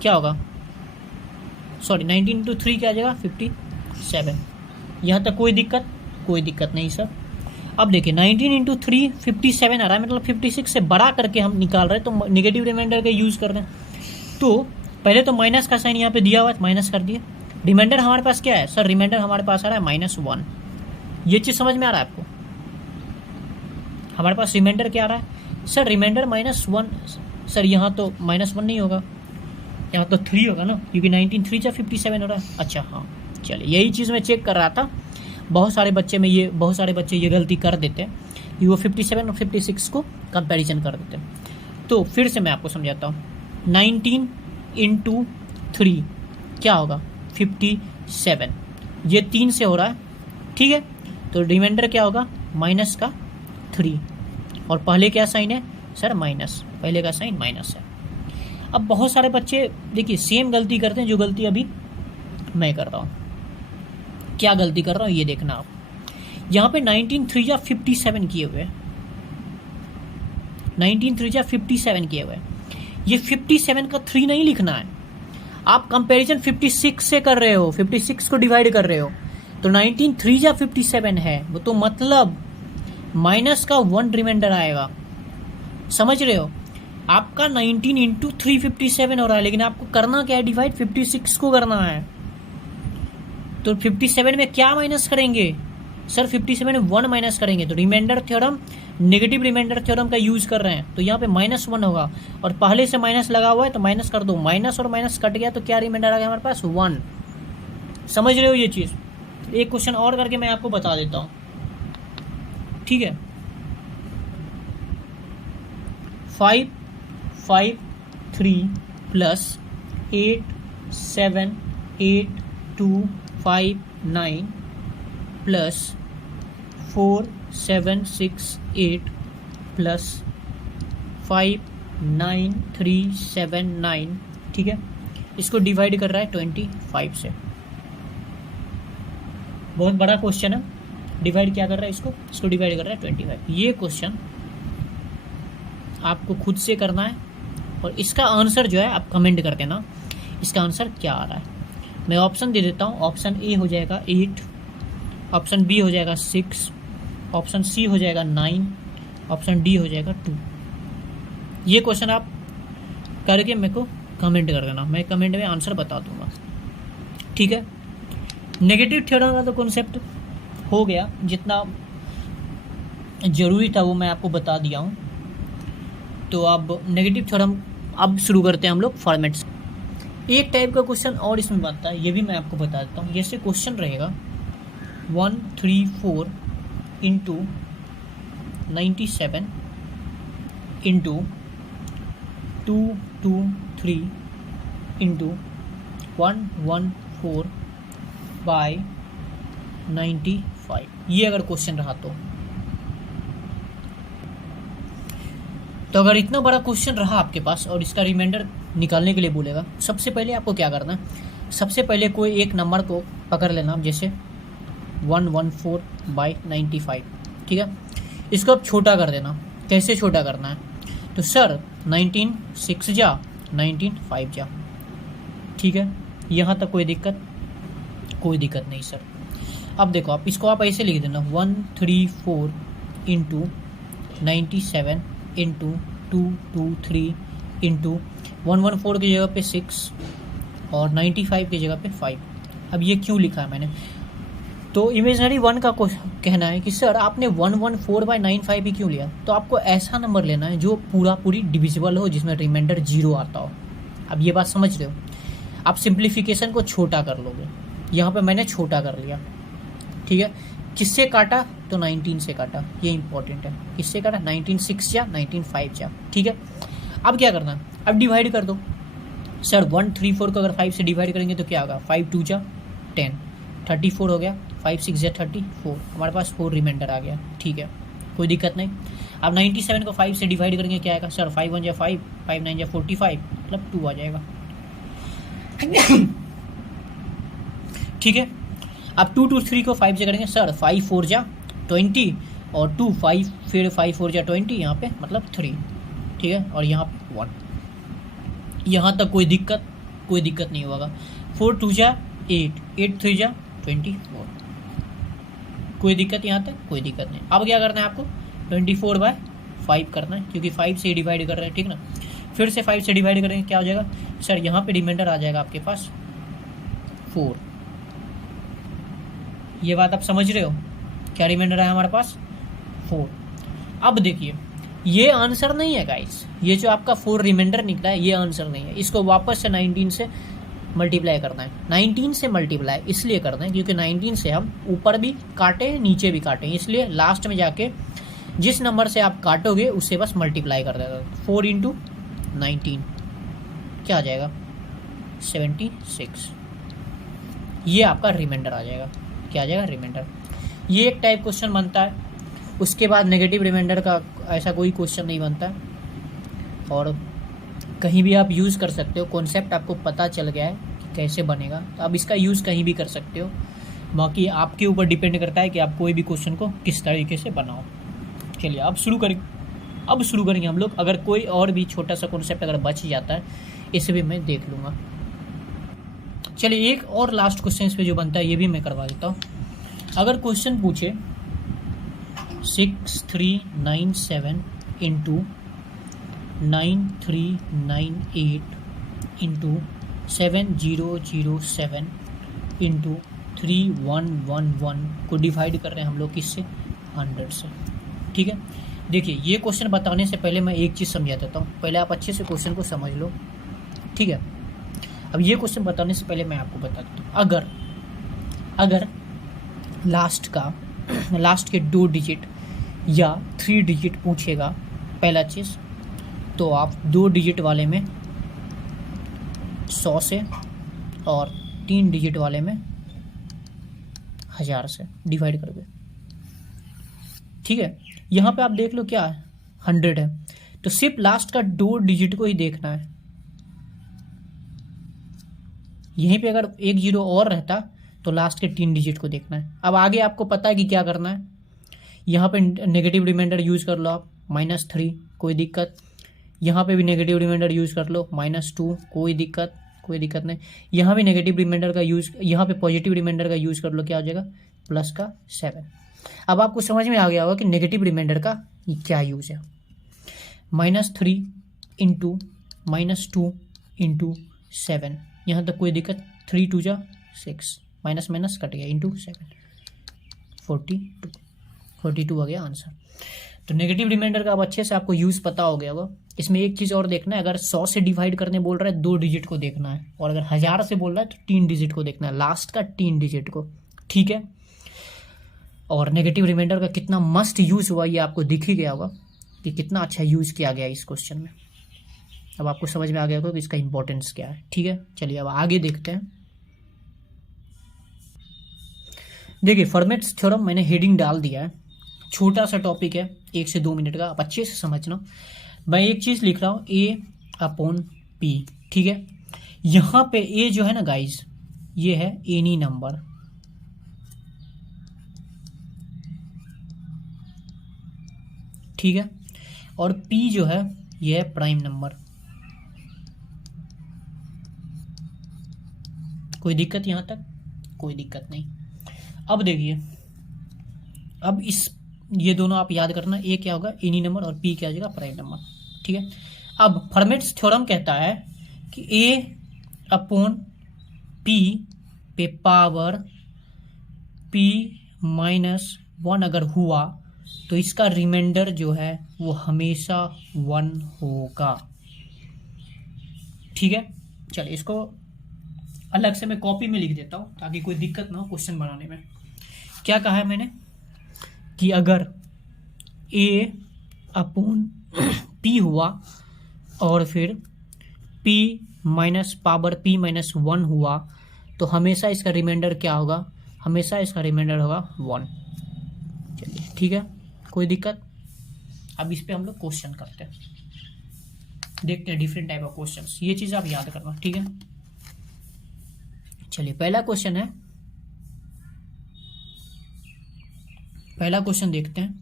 क्या होगा, सॉरी 19 इंटू 3 क्या आ जाएगा 57। यहाँ तक कोई दिक्कत नहीं सर। अब देखिए 19 इंटू 3 57 आ रहा है, मतलब 56 से बड़ा करके हम निकाल रहे हैं, तो नेगेटिव रिमाइंडर का यूज़ कर रहे हैं। तो पहले तो माइनस का साइन यहाँ पे दिया हुआ है, माइनस कर दिया। रिमाइंडर हमारे पास क्या है सर, रिमाइंडर हमारे पास आ रहा है -1। ये चीज़ समझ में आ रहा है आपको, हमारे पास रिमाइंडर क्या आ रहा है सर, रिमाइंडर -1। सर यहाँ तो -1 नहीं होगा, यहाँ तो 3 होगा ना, क्योंकि 19 3 जा 57 हो रहा है। अच्छा हाँ, चलिए यही चीज़ मैं चेक कर रहा था। बहुत सारे बच्चे ये गलती कर देते हैं कि वो 57 और 56 को कंपैरिजन कर देते हैं। तो फिर से मैं आपको समझाता हूँ। 19 इंटू 3 क्या होगा, 57। ये 3 से हो रहा है, ठीक है। तो रिमाइंडर क्या होगा, माइनस का 3, और पहले क्या साइन है सर, माइनस, पहले का साइन माइनस है। अब बहुत सारे बच्चे देखिए सेम गलती करते हैं जो गलती अभी मैं कर रहा हूँ। क्या गलती कर रहा हूँ ये देखना आप। यहाँ पे 19 3 जा 57 किए हुए, 19 3 जा 57 किए हुए। ये 57 का 3 नहीं लिखना है, आप कंपैरिजन 56 से कर रहे हो, 56 को डिवाइड कर रहे हो। तो 19 3 जा 57 है, वो तो मतलब माइनस का 1 रिमाइंडर आएगा, समझ रहे हो। आपका 19 इंटू 357 हो रहा है, लेकिन आपको करना क्या है, डिवाइड 56 को करना है। तो 57 में क्या माइनस करेंगे सर, 57 में 1 माइनस करेंगे। तो remainder theorem, negative remainder theorem का यूज कर रहे हैं, तो यहाँ पे -1 होगा, और पहले से माइनस लगा हुआ है तो माइनस कर दो। माइनस और माइनस कट गया तो क्या रिमाइंडर आ गया हमारे पास, 1। समझ रहे हो ये चीज। एक क्वेश्चन और करके मैं आपको बता देता हूँ, ठीक है। 5 5 3 प्लस 8 7 8 2 5 9 प्लस 4 7 6 8 प्लस 5 9 3 7 9, ठीक है। इसको डिवाइड कर रहा है 25 से। बहुत बड़ा क्वेश्चन है, डिवाइड क्या कर रहा है इसको डिवाइड कर रहा है 25। ये क्वेश्चन आपको खुद से करना है, और इसका आंसर जो है आप कमेंट कर देना इसका आंसर क्या आ रहा है। मैं ऑप्शन दे देता हूँ। ऑप्शन ए हो जाएगा 8, ऑप्शन बी हो जाएगा 6, ऑप्शन सी हो जाएगा 9, ऑप्शन डी हो जाएगा 2। ये क्वेश्चन आप करके मेरे को कमेंट कर देना, मैं कमेंट में आंसर बता दूंगा, ठीक है। नेगेटिव थ्योरम का तो कॉन्सेप्ट हो गया, जितना ज़रूरी था वो मैं आपको बता दिया हूँ। तो अब नेगेटिव थ्योरम अब शुरू करते हैं हम लोग फॉर्मेट से। एक टाइप का क्वेश्चन और इसमें बनता है, ये भी मैं आपको बता देता हूँ। जैसे क्वेश्चन रहेगा 134 इंटू 97 इंटू 223 इंटू 114 बाय 95। ये अगर क्वेश्चन रहा तो अगर इतना बड़ा क्वेश्चन रहा आपके पास और इसका रिमाइंडर निकालने के लिए बोलेगा, सबसे पहले आपको क्या करना है, सबसे पहले कोई एक नंबर को पकड़ लेना, जैसे 114/95, ठीक है। इसको अब छोटा कर देना। कैसे छोटा करना है, तो सर 19 6 जा 19 5 जा, ठीक है। यहाँ तक कोई दिक्कत नहीं सर। अब देखो आप इसको आप ऐसे लिख देना 134 इंटू 97 इंटू 223 इंटू 114 की जगह पे 6 और 95 की जगह पे 5। अब ये क्यों लिखा है मैंने, तो इमेजनरी 1 का कहना है कि सर आपने 114/95 ही क्यों लिया। तो आपको ऐसा नंबर लेना है जो पूरी डिविजिबल हो, जिसमें रिमाइंडर 0 आता हो। अब ये बात समझ रहे हो। आप सिंप्लीफिकेशन को छोटा कर लोगे, यहाँ पे मैंने छोटा कर लिया, ठीक है। किससे काटा, तो 19 से काटा, ये इंपॉर्टेंट है। किससे काटा, 19 6 जा 19 5 जा, ठीक है। अब क्या करना, अब डिवाइड कर दो। सर 134 को अगर 5 से डिवाइड करेंगे तो क्या होगा, 5 2 जा 10, 34 हो गया, 5 6 जा 34, हमारे पास 4 रिमाइंडर आ गया, ठीक है, कोई दिक्कत नहीं। अब 97 को 5 से डिवाइड करेंगे क्या आएगा, सर 5 1 जा 5, 5 9 जा 45, मतलब 2 आ जाएगा, ठीक है। अब 2 2 3 को 5 से करेंगे, सर 5 4 जा 20 और 2 5 फिर 5 4 जा 20, यहाँ पे मतलब 3, ठीक है, और यहाँ 1। यहाँ तक कोई दिक्कत नहीं होगा। 4 2 जा 8, 8 3 जा 24, कोई दिक्कत, यहाँ तक कोई दिक्कत नहीं। अब क्या करना है आपको, 24/5 करना है, क्योंकि 5 से डिवाइड कर रहे हैं, ठीक ना। फिर से 5 से डिवाइड करेंगे क्या हो जाएगा, सर यहाँ पे रिमाइंडर आ जाएगा आपके पास 4। ये बात आप समझ रहे हो, क्या रिमाइंडर है हमारे पास 4। अब देखिए ये आंसर नहीं है गाइस, ये जो आपका 4 रिमाइंडर निकला है ये आंसर नहीं है। इसको वापस से 19 से मल्टीप्लाई करना है। 19 से मल्टीप्लाई इसलिए करना है क्योंकि 19 से हम ऊपर भी काटे हैं नीचे भी काटे हैं, इसलिए लास्ट में जाके जिस नंबर से आप काटोगे उससे बस मल्टीप्लाई कर देगा। 4 इंटू 19 क्या आ जाएगा 76। ये आपका रिमाइंडर आ जाएगा। क्या आ जाएगा रिमाइंडर। ये एक टाइप क्वेश्चन बनता है। उसके बाद नेगेटिव रिमाइंडर का ऐसा कोई क्वेश्चन नहीं बनता है, और कहीं भी आप यूज़ कर सकते हो। कॉन्सेप्ट आपको पता चल गया है कि कैसे बनेगा, तो आप इसका यूज़ कहीं भी कर सकते हो। बाकी आपके ऊपर डिपेंड करता है कि आप कोई भी क्वेश्चन को किस तरीके से बनाओ। चलिए अब शुरू करेंगे हम लोग। अगर कोई और भी छोटा सा कॉन्सेप्ट अगर बच जाता है इसे भी मैं देख लूँगा। चलिए एक और लास्ट क्वेश्चन इस पे जो बनता है ये भी मैं करवा देता हूँ। अगर क्वेश्चन पूछे 6397 इंटू 9398 इंटू 7007 इंटू 3111 को डिवाइड कर रहे हैं हम लोग किससे 100 से। ठीक है, देखिए ये क्वेश्चन बताने से पहले मैं एक चीज़ समझा देता हूँ। पहले आप अच्छे से क्वेश्चन को समझ लो। ठीक है, अब ये क्वेश्चन बताने से पहले मैं आपको बता देता हूँ, अगर लास्ट के 2 डिजिट या 3 डिजिट पूछेगा पहला चीज़, तो आप 2 डिजिट वाले में 100 से और 3 डिजिट वाले में 1000 से डिवाइड कर दो। ठीक है, यहाँ पे आप देख लो क्या है 100 है, तो सिर्फ लास्ट का 2 डिजिट को ही देखना है। यहीं पे अगर 1 0 और रहता तो लास्ट के 3 डिजिट को देखना है। अब आगे आपको पता है कि क्या करना है। यहाँ पे नेगेटिव रिमाइंडर यूज़ कर लो आप, -3 कोई दिक्कत। यहाँ पे भी नेगेटिव रिमाइंडर यूज़ कर लो, -2 कोई दिक्कत नहीं। यहाँ भी नेगेटिव रिमाइंडर का यूज़, यहाँ पे पॉजिटिव रिमाइंडर का यूज़ कर लो, क्या हो जाएगा +7। अब आपको समझ में आ गया होगा कि नेगेटिव रिमाइंडर का क्या यूज़ है। -3 इंटू -2 इंटू 7, यहाँ तक कोई दिक्कत। 3 2 जा 6, माइनस माइनस कट गया, इंटू 7 42 आ गया आंसर। तो नेगेटिव रिमाइंडर का अब अच्छे से आपको यूज़ पता हो गया होगा। इसमें एक चीज़ और देखना है, अगर 100 से डिवाइड करने बोल रहा है 2 डिजिट को देखना है, और अगर 1000 से बोल रहा है तो 3 डिजिट को देखना है, लास्ट का 3 डिजिट को। ठीक है, और नेगेटिव रिमाइंडर का कितना मस्त यूज़ हुआ ये आपको दिख ही गया होगा कि कितना अच्छा यूज़ किया गया इस क्वेश्चन में। अब आपको समझ में आ गया होगा कि इसका इंपॉर्टेंस क्या है। ठीक है, चलिए अब आगे देखते हैं। देखिए फर्मेट्स थ्योरम मैंने हेडिंग डाल दिया है, छोटा सा टॉपिक है 1 से 2 मिनट का, आप अच्छे से समझना। मैं एक चीज़ लिख रहा हूँ A/P। ठीक है, यहाँ पे A जो है ना गाइज, ये है एनी नंबर। ठीक है, और P जो है ये है प्राइम नंबर। कोई दिक्कत यहाँ तक? कोई दिक्कत नहीं। अब देखिए, अब ये दोनों आप याद करना, ए क्या होगा एनी नंबर और पी क्या हो जाएगा प्राइम नंबर। ठीक है, अब फर्मेट्स थ्योरम कहता है कि A/P पे पावर P-1 अगर हुआ तो इसका रिमाइंडर जो है वो हमेशा 1 होगा। ठीक है, चलिए इसको अलग से मैं कॉपी में लिख देता हूँ ताकि कोई दिक्कत ना हो क्वेश्चन बनाने में। क्या कहा है मैंने कि अगर A/P हुआ और फिर P माइनस पावर P-1 हुआ तो हमेशा इसका रिमाइंडर क्या होगा, हमेशा इसका रिमाइंडर होगा 1। चलिए ठीक है, कोई दिक्कत। अब इस पे हम लोग क्वेश्चन करते हैं, देखते हैं डिफरेंट टाइप ऑफ क्वेश्चंस। ये चीज़ आप याद करना। ठीक है, चलिए पहला क्वेश्चन देखते हैं।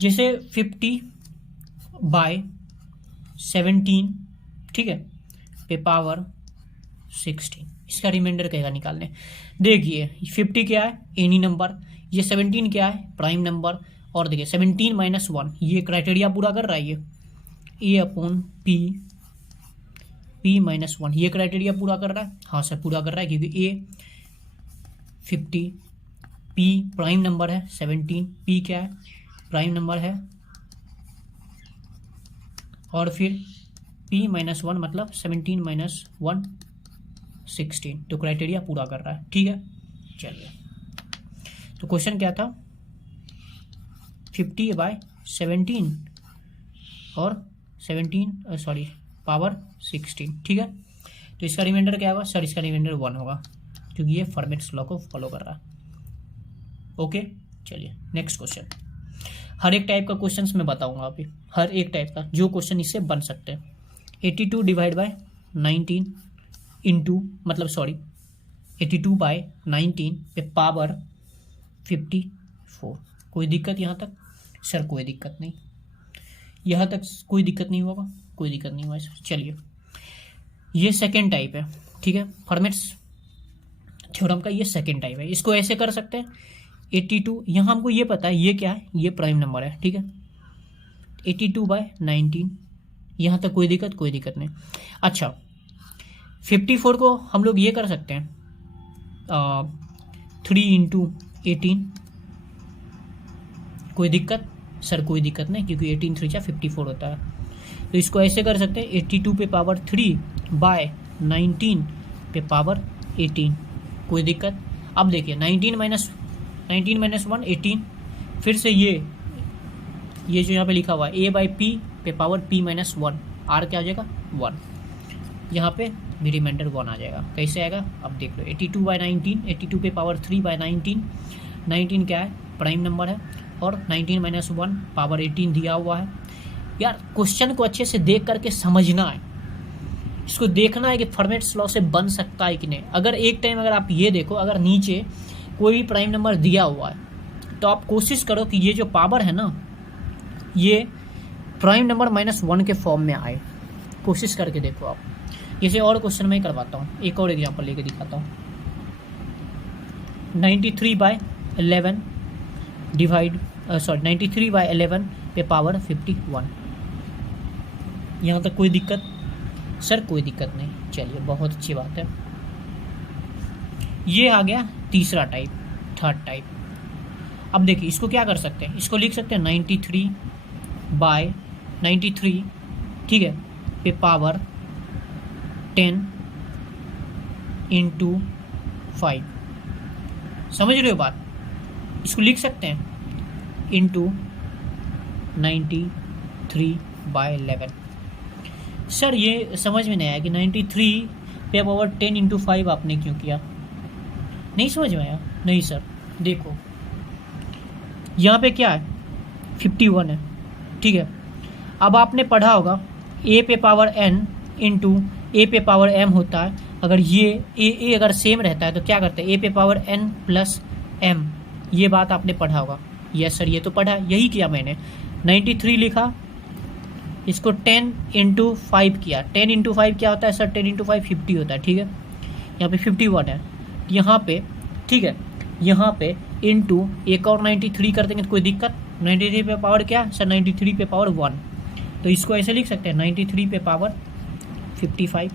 जैसे 50/17, ठीक है, पे पावर 16, इसका रिमाइंडर कहेगा निकालने। देखिए 50 क्या है एनी नंबर, ये 17 क्या है प्राइम नंबर, और देखिए 17-1 ये क्राइटेरिया पूरा कर रहा है, ये A/P P-1 ये क्राइटेरिया पूरा कर रहा है। हाँ सर पूरा कर रहा है, क्योंकि A 50, P प्राइम नंबर है 17, P क्या है प्राइम नंबर है और फिर p माइनस 1 मतलब 17 माइनस 1 16, तो क्राइटेरिया पूरा कर रहा है। ठीक है, चलिए तो क्वेश्चन क्या था, 50/17 और 17 सॉरी पावर 16। ठीक है, तो इसका रिमाइंडर क्या होगा सर, इसका रिमाइंडर 1 होगा क्योंकि ये फॉर्मेट्स लॉ को फॉलो कर रहा है। ओके, चलिए नेक्स्ट क्वेश्चन। हर एक टाइप का क्वेश्चन मैं बताऊंगा अभी, हर एक टाइप का जो क्वेश्चन इससे बन सकते हैं। 82 डिवाइड बाय 19 इंटू मतलब सॉरी 82/19 पे पावर 54। कोई दिक्कत यहाँ तक सर? कोई दिक्कत नहीं, यहाँ तक कोई दिक्कत नहीं होगा, कोई दिक्कत नहीं हुआ सर। चलिए ये सेकेंड टाइप है। ठीक है, फॉर्मेट्स थ्योरम का ये सेकेंड टाइप है। इसको ऐसे कर सकते हैं 82, यहाँ हमको ये पता है ये क्या है, ये प्राइम नंबर है। ठीक है, 82/19, यहाँ तक कोई दिक्कत नहीं। अच्छा 54 को हम लोग ये कर सकते हैं 3 × 18, कोई दिक्कत सर? कोई दिक्कत नहीं, क्योंकि 18 3 54 होता है। तो इसको ऐसे कर सकते हैं 82 पे पावर 3/19 पे पावर 18, कोई दिक्कत? अब देखिए 19 माइनस 1 18, फिर से ये जो यहाँ पे लिखा हुआ है a/p पे पावर p माइनस 1, r क्या आ जाएगा 1, यहाँ पे भी रिमाइंडर 1 आ जाएगा। कैसे आएगा अब देख लो, 82/19, 82 पे पावर 3/19, 19 क्या है प्राइम नंबर है, और 19 माइनस 1 पावर 18 दिया हुआ है। यार क्वेश्चन को अच्छे से देख करके समझना है, इसको देखना है कि फॉर्मेट्स लॉ से बन सकता है कि नहीं। अगर एक टाइम अगर आप ये देखो, अगर नीचे कोई भी प्राइम नंबर दिया हुआ है तो आप कोशिश करो कि ये जो पावर है ना, ये प्राइम नंबर -1 के फॉर्म में आए, कोशिश करके देखो आप। जैसे और क्वेश्चन में ही करवाता हूँ, एक और एग्जांपल लेके दिखाता हूँ। 93/11 डिवाइड 93/11 पे पावर 51, यहाँ तक कोई दिक्कत सर? कोई दिक्कत नहीं। चलिए बहुत अच्छी बात है। ये आ गया तीसरा टाइप, थर्ड टाइप। अब देखिए इसको क्या कर सकते हैं, इसको लिख सकते हैं 93/93, ठीक है, पे पावर 10 × 5, समझ रहे हो बात? इसको लिख सकते हैं इंटू 93/11। सर ये समझ में नहीं आया कि 93 पे पावर 10 × 5 आपने क्यों किया, नहीं समझ में आया? नहीं सर देखो यहाँ पे क्या है 51 है, ठीक है। अब आपने पढ़ा होगा a पे पावर n इंटू a पे पावर m होता है। अगर ये a अगर सेम रहता है तो क्या करते हैं a पे पावर n प्लस m, ये बात आपने पढ़ा होगा। यस सर ये तो पढ़ा, यही किया मैंने। 93 लिखा, इसको 10 × 5 किया। 10 × 5 क्या होता है सर? 10 × 5 50 होता है, ठीक है। यहाँ पे 51 है यहाँ पे, ठीक है। यहाँ पे इंटू एक और 93 कर देंगे तो कोई दिक्कत? 93 पे पावर क्या सर? 93 पे पावर 1, तो इसको ऐसे लिख सकते हैं 93 पे पावर 55।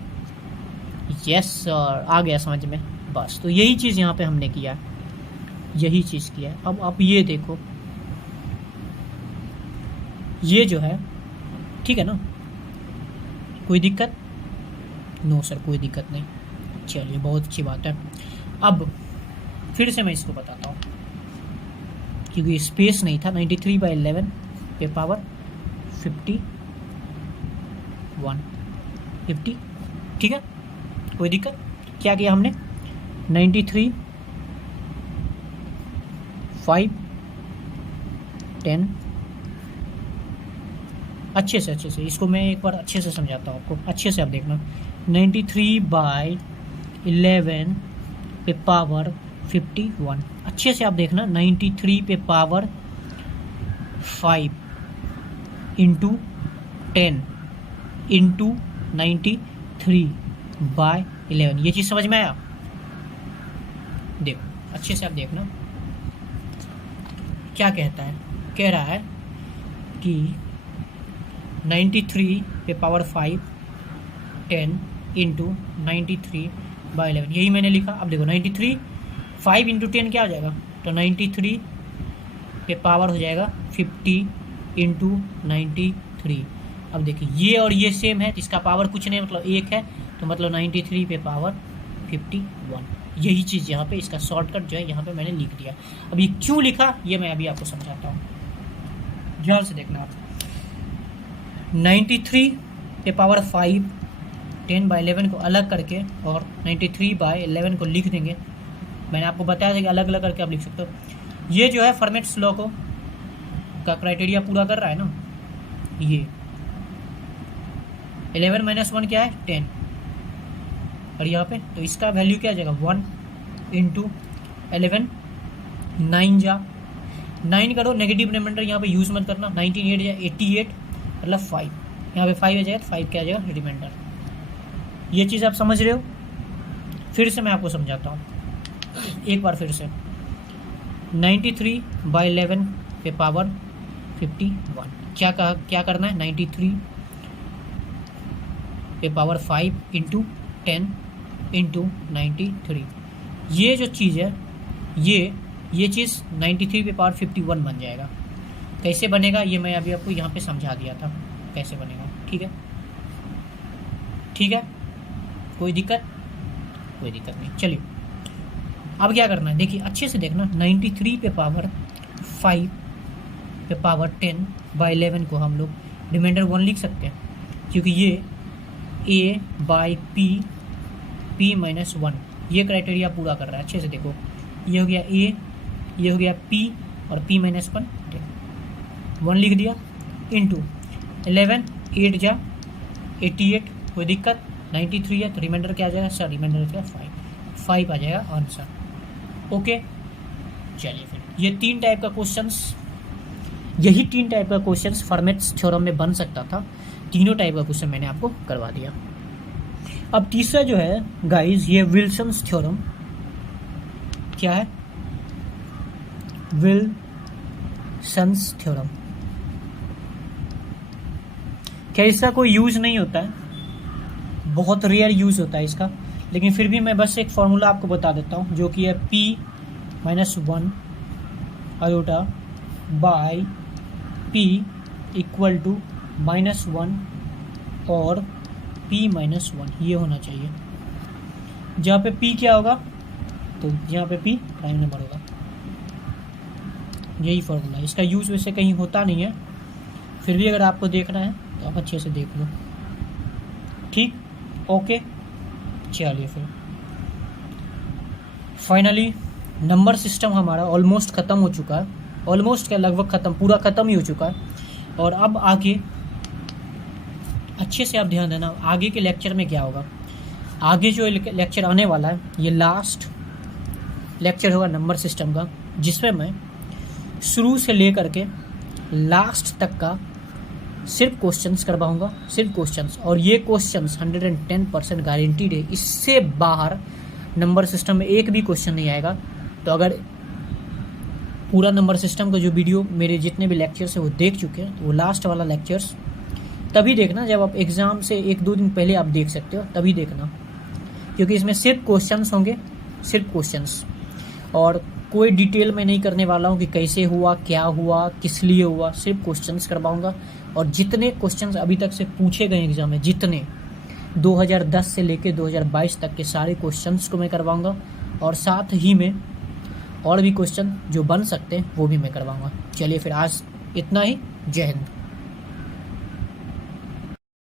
यस सर आ गया समझ में, बस। तो यही चीज़ यहाँ पे हमने किया, यही चीज़ किया। अब आप ये देखो, ये जो है ठीक है ना, कोई दिक्कत? नो सर कोई दिक्कत नहीं। चलिए बहुत अच्छी बात है। अब फिर से मैं इसको बताता हूँ क्योंकि स्पेस नहीं था। 93/11 पे पावर 50, ठीक है, कोई दिक्कत? क्या किया हमने 93 5 10, अच्छे से इसको मैं एक बार अच्छे से समझाता हूँ आपको, अच्छे से आप देखना। 93/11 पे पावर 51, अच्छे से आप देखना। 93 पे पावर 5 इंटू 10 इंटू 93/11, ये चीज़ समझ में आया? देखो अच्छे से आप देखना क्या कहता है। कह रहा है कि 93 पे पावर 5 10 इंटू 93/11, यही मैंने लिखा। अब देखो 93 5 × 10 क्या हो जाएगा? तो 93 पे पावर हो जाएगा 50 × 93, अब देखिए ये और ये सेम है तो इसका पावर कुछ नहीं मतलब 1 है, तो मतलब 93 पे पावर 51। यही चीज़ यहाँ पे इसका शॉर्टकट जो है यहाँ पे मैंने लिख दिया। अब ये क्यों लिखा ये मैं अभी आपको समझाता हूँ, ध्यान से देखना आप। 93 पे पावर 5 10/11 को अलग करके और 93/11 को लिख देंगे। मैंने आपको बताया था कि अलग अलग करके आप लिख सकते हो। ये जो है फॉर्मेट्स लॉ को का क्राइटेरिया पूरा कर रहा है ना। ये 11 - 1 क्या है 10, और यहाँ पे तो इसका वैल्यू क्या आ जाएगा 1 × 11 9 जा 9 करो, नेगेटिव रिमाइंडर यहाँ पे यूज़ मत करना। 19 8 88 मतलब 5, यहाँ पे 5 आ जाएगा, 5 क्या आ जाएगा रिमाइंडर। ये चीज़ आप समझ रहे हो। फिर से मैं आपको समझाता हूँ एक बार फिर से। 93/11 पे पावर 51 क्या करना है 93 पे पावर 5 × 10 × 93। ये जो चीज़ है ये चीज़ 93 पे पावर 51 बन जाएगा। कैसे बनेगा ये मैं अभी आपको यहाँ पे समझा दिया था कैसे बनेगा। ठीक है कोई दिक्कत नहीं। चलिए अब क्या करना है देखिए अच्छे से देखना। 93 पे पावर 5 पे पावर 10/11 को हम लोग रिमाइंडर 1 लिख सकते हैं, क्योंकि ये a/p p-1 ये क्राइटेरिया पूरा कर रहा है। अच्छे से देखो, ये हो गया a, ये हो गया p और p-1 1 लिख दिया इंटू 11 8 जा 88। कोई दिक्कत 93 है तो रिमाइंडर क्या आ जाएगा सर, रिमाइंडर क्या 5 आ जाएगा आंसर। ओके चलिए फिर ये 3 टाइप का क्वेश्चंस, यही 3 टाइप का क्वेश्चंस फॉर्मेट्स थ्योरम में बन सकता था। तीनों टाइप का क्वेश्चन मैंने आपको करवा दिया। अब तीसरा जो है गाइस ये विल्सन्स थ्योरम। क्या है विल्सन्स थ्योरम। क्या इसका कोई यूज नहीं होता है, बहुत रेयर यूज होता है इसका, लेकिन फिर भी मैं बस एक फॉर्मूला आपको बता देता हूँ जो कि है p-1 iota by p equal to -1 और p-1 ये होना चाहिए। जहाँ पे p क्या होगा तो यहाँ पे p प्राइम नंबर होगा। यही फॉर्मूला, इसका यूज वैसे कहीं होता नहीं है, फिर भी अगर आपको देखना है तो आप अच्छे से देख लो। ठीक ओके चलिए फिर फाइनली नंबर सिस्टम हमारा ऑलमोस्ट ख़त्म हो चुका है। ऑलमोस्ट क्या लगभग ख़त्म, पूरा ख़त्म ही हो चुका है। और अब आगे अच्छे से आप ध्यान देना आगे के लेक्चर में क्या होगा। आगे जो लेक्चर आने वाला है ये लास्ट लेक्चर होगा नंबर सिस्टम का, जिसमें मैं शुरू से लेकर के लास्ट तक का सिर्फ क्वेश्चंस करवाऊंगा, सिर्फ क्वेश्चंस। और ये क्वेश्चंस 110% गारंटीड है, इससे बाहर नंबर सिस्टम में एक भी क्वेश्चन नहीं आएगा। तो अगर पूरा नंबर सिस्टम का जो वीडियो मेरे जितने भी लेक्चर्स है वो देख चुके हैं तो वो लास्ट वाला लेक्चर्स तभी देखना जब आप एग्ज़ाम से 1-2 दिन पहले आप देख सकते हो, तभी देखना, क्योंकि इसमें सिर्फ क्वेश्चंस होंगे, सिर्फ क्वेश्चंस। और कोई डिटेल में नहीं करने वाला हूँ कि कैसे हुआ, क्या हुआ, किस लिए हुआ, सिर्फ क्वेश्चंस करवाऊंगा। और जितने क्वेश्चंस अभी तक से पूछे गए एग्जाम में, जितने 2010 से लेकर 2022 तक के सारे क्वेश्चंस को मैं करवाऊंगा, और साथ ही में और भी क्वेश्चन जो बन सकते हैं वो भी मैं करवाऊंगा। चलिए फिर आज इतना ही, जय हिंद।